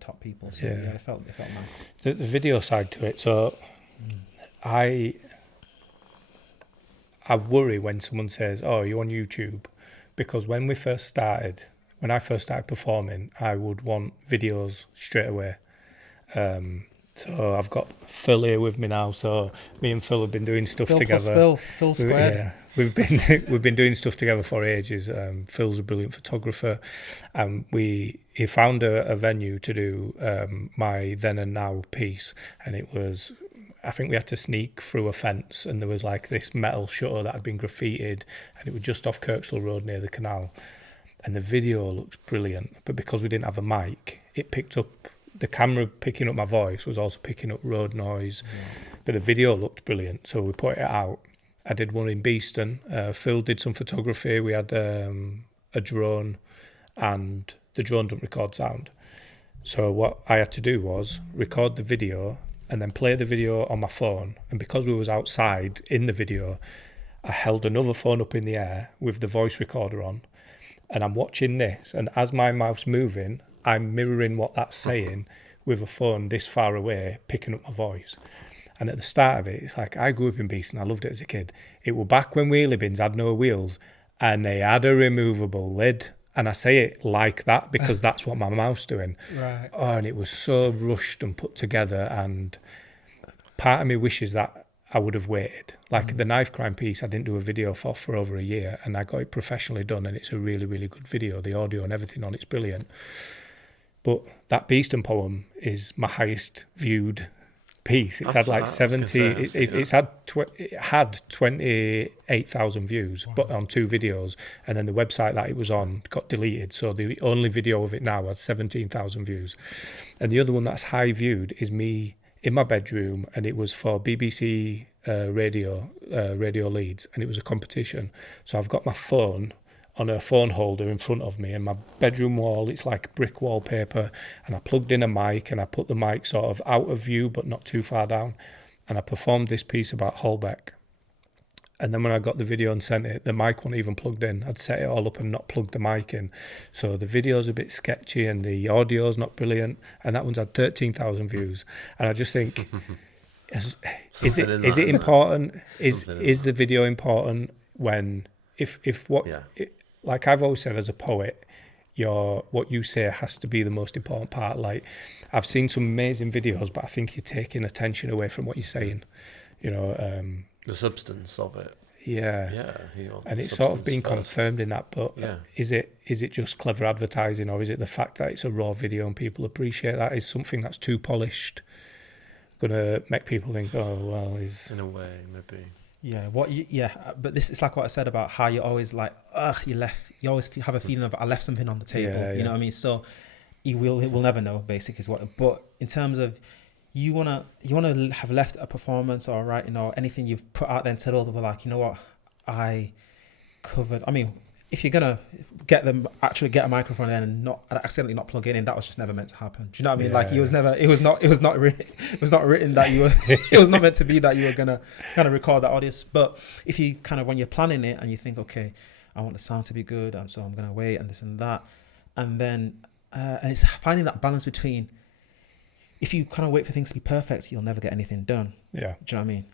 top people. So it felt nice. The video side to it. So I worry when someone says, "Oh, you're on YouTube," because when I first started performing, I would want videos straight away. So I've got Phil here with me now. So me and Phil have been doing stuff together. Phil squared. Yeah, we've been doing stuff together for ages. Phil's a brilliant photographer, and he found a venue to do my Then and Now piece, and it was, I think we had to sneak through a fence, and there was like this metal shutter that had been graffitied, and it was just off Kirkstall Road near the canal. And the video looked brilliant, but because we didn't have a mic, it picked up, the camera picking up my voice was also picking up road noise. But the video looked brilliant, so we put it out. I did one in Beeston. Phil did some photography. We had a drone, and the drone doesn't record sound. So what I had to do was record the video and then play the video on my phone. And because we was outside in the video, I held another phone up in the air with the voice recorder on, and I'm watching this. And as my mouth's moving, I'm mirroring what that's saying with a phone this far away, picking up my voice. And at the start of it, it's like, I grew up in Beeston, I loved it as a kid. It was back when wheelie bins had no wheels and they had a removable lid. And I say it like that because that's what my mouth's doing. Right. Oh, and it was so rushed and put together. And part of me wishes that I would have waited. Like the knife crime piece, I didn't do a video for over a year, and I got it professionally done, and it's a really, really good video. The audio and everything on it's brilliant. But that Beeston poem is my highest viewed piece. It's had like 70. It had 28,000 views, but on 2 videos, and then the website that it was on got deleted. So the only video of it now has 17,000 views, and the other one that's high viewed is me in my bedroom, and it was for BBC radio Leeds, and it was a competition. So I've got my phone on a phone holder in front of me, and my bedroom wall, it's like brick wallpaper, and I plugged in a mic, and I put the mic sort of out of view but not too far down, and I performed this piece about Holbeck. And then when I got the video and sent it, the mic wasn't even plugged in. I'd set it all up and not plugged the mic in. So the video's a bit sketchy and the audio's not brilliant. And that one's had 13,000 views. And I just think, is it important? Is the video important when, like I've always said as a poet, what you say has to be the most important part. Like, I've seen some amazing videos, but I think you're taking attention away from what you're saying. The substance of it. Yeah. And it's sort of been confirmed in that, but is it just clever advertising, or is it the fact that it's a raw video and people appreciate that? Is something that's too polished going to make people think, oh, well, is... In a way, maybe. Yeah, but this is like what I said about how you're always like, you always have a feeling of, I left something on the table, you know what I mean? So we'll never know, basically, but in terms of, you wanna have left a performance or writing or anything you've put out there and tell all the people, like, you know what, I covered. I mean, if you're gonna get a microphone in and not accidentally not plug it in, that was just never meant to happen. Do you know what I mean? Like, it was not written that you were it was not meant to be that you were gonna kind of record that audio. But if you kind of, when you're planning it and you think, okay, I want the sound to be good, and so I'm gonna wait and this and that, and then and it's finding that balance between, if you kind of wait for things to be perfect, you'll never get anything done. Yeah. Do you know what I mean?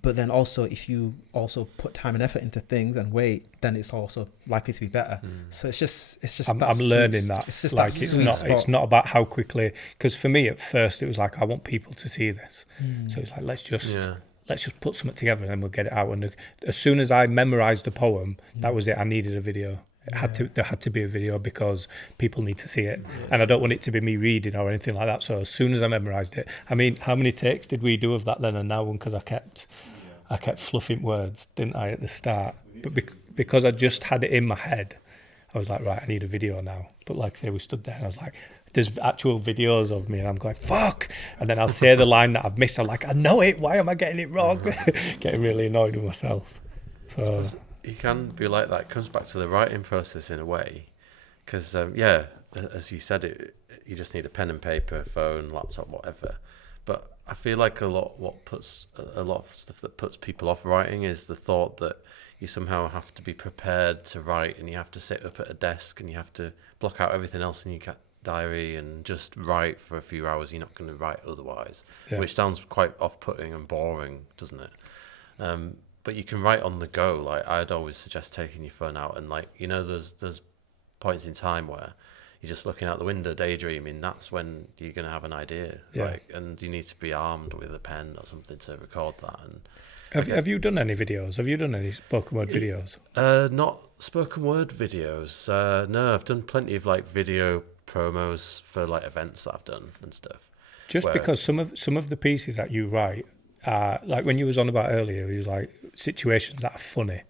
But then also, if you also put time and effort into things and wait, then it's also likely to be better. So it's just. I'm learning that. It's just like it's not about how quickly. Because for me, at first, it was like, I want people to see this. So it's like, let's just put something together and then we'll get it out. And as soon as I memorized the poem, that was it. I needed a video. There had to be a video because people need to see it, and I don't want it to be me reading or anything like that. So as soon as I memorized it, I mean, how many takes did we do of that then and now one? Because I kept fluffing words, didn't I, at the start? But because I just had it in my head, I was like, right, I need a video now. But like I say, we stood there and I was like, there's actual videos of me and I'm going, fuck, and then I'll say the line that I've missed. I'm like, I know it, why am I getting it wrong? Getting really annoyed with myself. So you can be like that. It comes back to the writing process in a way, because as you said, you just need a pen and paper, phone, laptop, whatever. But I feel like a lot of stuff that puts people off writing is the thought that you somehow have to be prepared to write, and you have to sit up at a desk and you have to block out everything else in your diary and just write for a few hours. You're not going to write otherwise, which sounds quite off-putting and boring, doesn't it? But you can write on the go. Like, I'd always suggest taking your phone out and, like, you know, there's points in time where you're just looking out the window daydreaming. That's when you're going to have an idea, and you need to be armed with a pen or something to record that. And have you done any videos? Have you done any spoken word videos? Not spoken word videos. No, I've done plenty of like video promos for like events that I've done and stuff. Because some of the pieces that you write, like when you was on about earlier, it was like situations that are funny.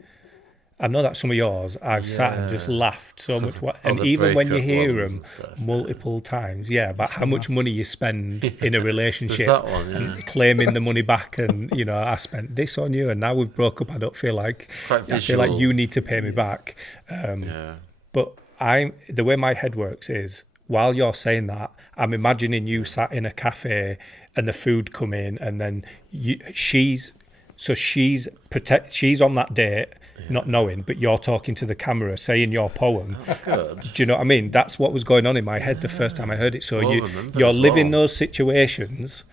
I know that some of yours, I've sat and just laughed so much. And even when you hear them multiple times, about how much money you spend in a relationship and claiming the money back, and, you know, I spent this on you and now we've broke up, I feel like you need to pay me back. But the way my head works is, while you're saying that, I'm imagining you sat in a cafe and the food come in, and then she's on that date, not knowing, but you're talking to the camera, saying your poem. That's good. Do you know what I mean? That's what was going on in my head the first time I heard it. So Well, you're as living well. those situations,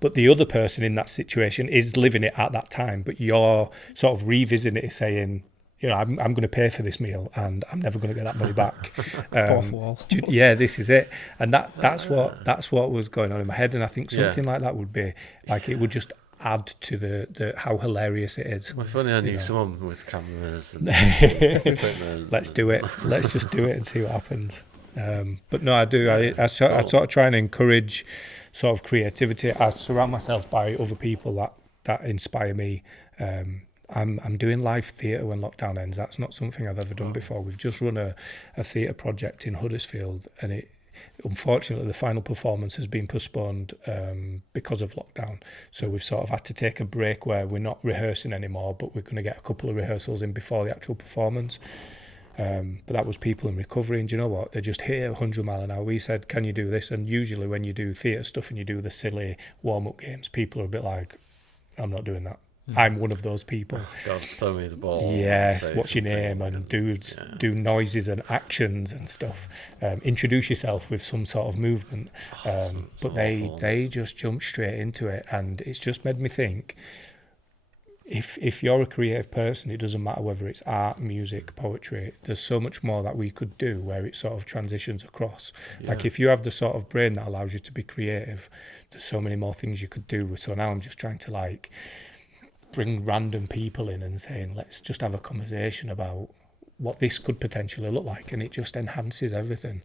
but the other person in that situation is living it at that time, but you're sort of revisiting it, saying, you know, I'm going to pay for this meal and I'm never going to get that money back. Fourth wall. Yeah, this is it. And that's what was going on in my head. And I think something like that would be like, it would just add to the how hilarious it is. Well, if only I knew someone with cameras and equipment. Let's do it. Let's just do it and see what happens. But no, I do. I sort of try and encourage sort of creativity. I surround myself by other people that inspire me. I'm doing live theatre when lockdown ends. That's not something I've ever done before. We've just run a theatre project in Huddersfield, and unfortunately the final performance has been postponed because of lockdown. So we've sort of had to take a break where we're not rehearsing anymore, but we're going to get a couple of rehearsals in before the actual performance. But that was people in recovery, and do you know what? They just hit 100 mile an hour. We said, can you do this? And usually when you do theatre stuff and you do the silly warm-up games, people are a bit like, I'm not doing that. I'm one of those people. God, throw me the ball. Yes, say what's your something. name, and do noises and actions and stuff. Introduce yourself with some sort of movement. But they just jump straight into it, and it's just made me think, if you're a creative person, it doesn't matter whether it's art, music, poetry, there's so much more that we could do where it sort of transitions across. Like if you have the sort of brain that allows you to be creative, there's so many more things you could do. So now I'm just trying to like bring random people in and saying, let's just have a conversation about what this could potentially look like, and it just enhances everything.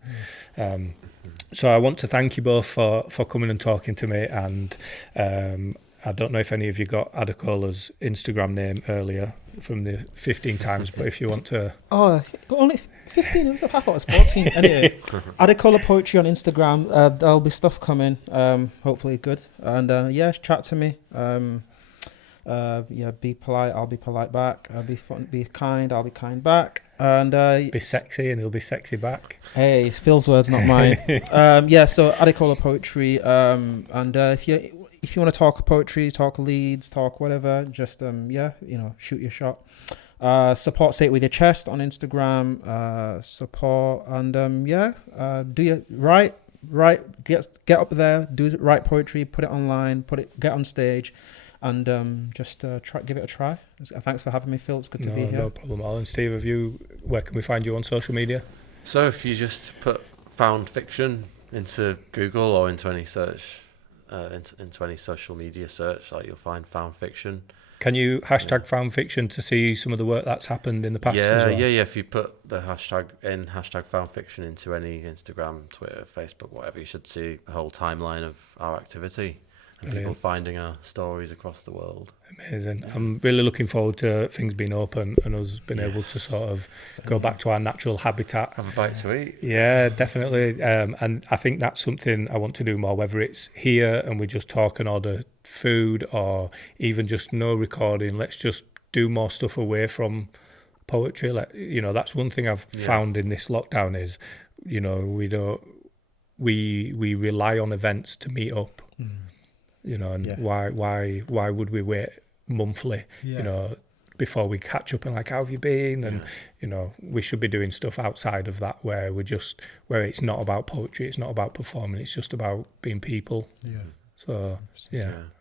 So I want to thank you both for coming and talking to me, and I don't know if any of you got Adekola's Instagram name earlier from the 15 times, but if you want to... Oh, only 15? I thought it was 14. Anyway, Adekola Poetry on Instagram. There'll be stuff coming, hopefully good. And chat to me. Be polite, I'll be polite back. Be fun, be kind, I'll be kind back. And be sexy, and he'll be sexy back. Hey, Phil's words, not mine. So Adekola Poetry. And if you want to talk poetry, talk leads, talk whatever, just shoot your shot. Support Say It With Your Chest on Instagram. Support and do your write, get up there, write poetry, put it online, get on stage. And give it a try. Thanks for having me, Phil. It's good to be here. No problem at all. And Steve, where can we find you on social media? So if you just put Found Fiction into Google or into any search, into any social media search, you'll find Found Fiction. Can you hashtag Found Fiction to see some of the work that's happened in the past? Yeah, as well? If you put the hashtag Found Fiction into any Instagram, Twitter, Facebook, whatever, you should see a whole timeline of our activity. And people finding our stories across the world. Amazing. I'm really looking forward to things being open and us being able to sort of go back to our natural habitat. Have a bite to eat. Yeah, definitely. And I think that's something I want to do more, whether it's here and we just talk and order food, or even just no recording. Let's just do more stuff away from poetry. That's one thing I've found in this lockdown is, we rely on events to meet up. Why would we wait monthly, before we catch up and how have you been? And, we should be doing stuff outside of that where it's not about poetry, it's not about performing, it's just about being people. Yeah. So,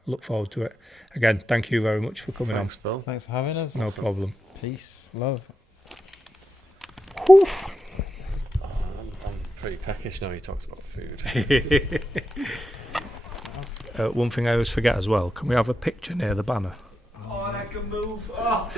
look forward to it. Again, thank you very much for coming on. Thanks, Phil. Thanks for having us. No problem. Peace, love. Whew. I'm pretty peckish now you talked about food. One thing I always forget as well, can we have a picture near the banner? Oh, and I can move. Oh.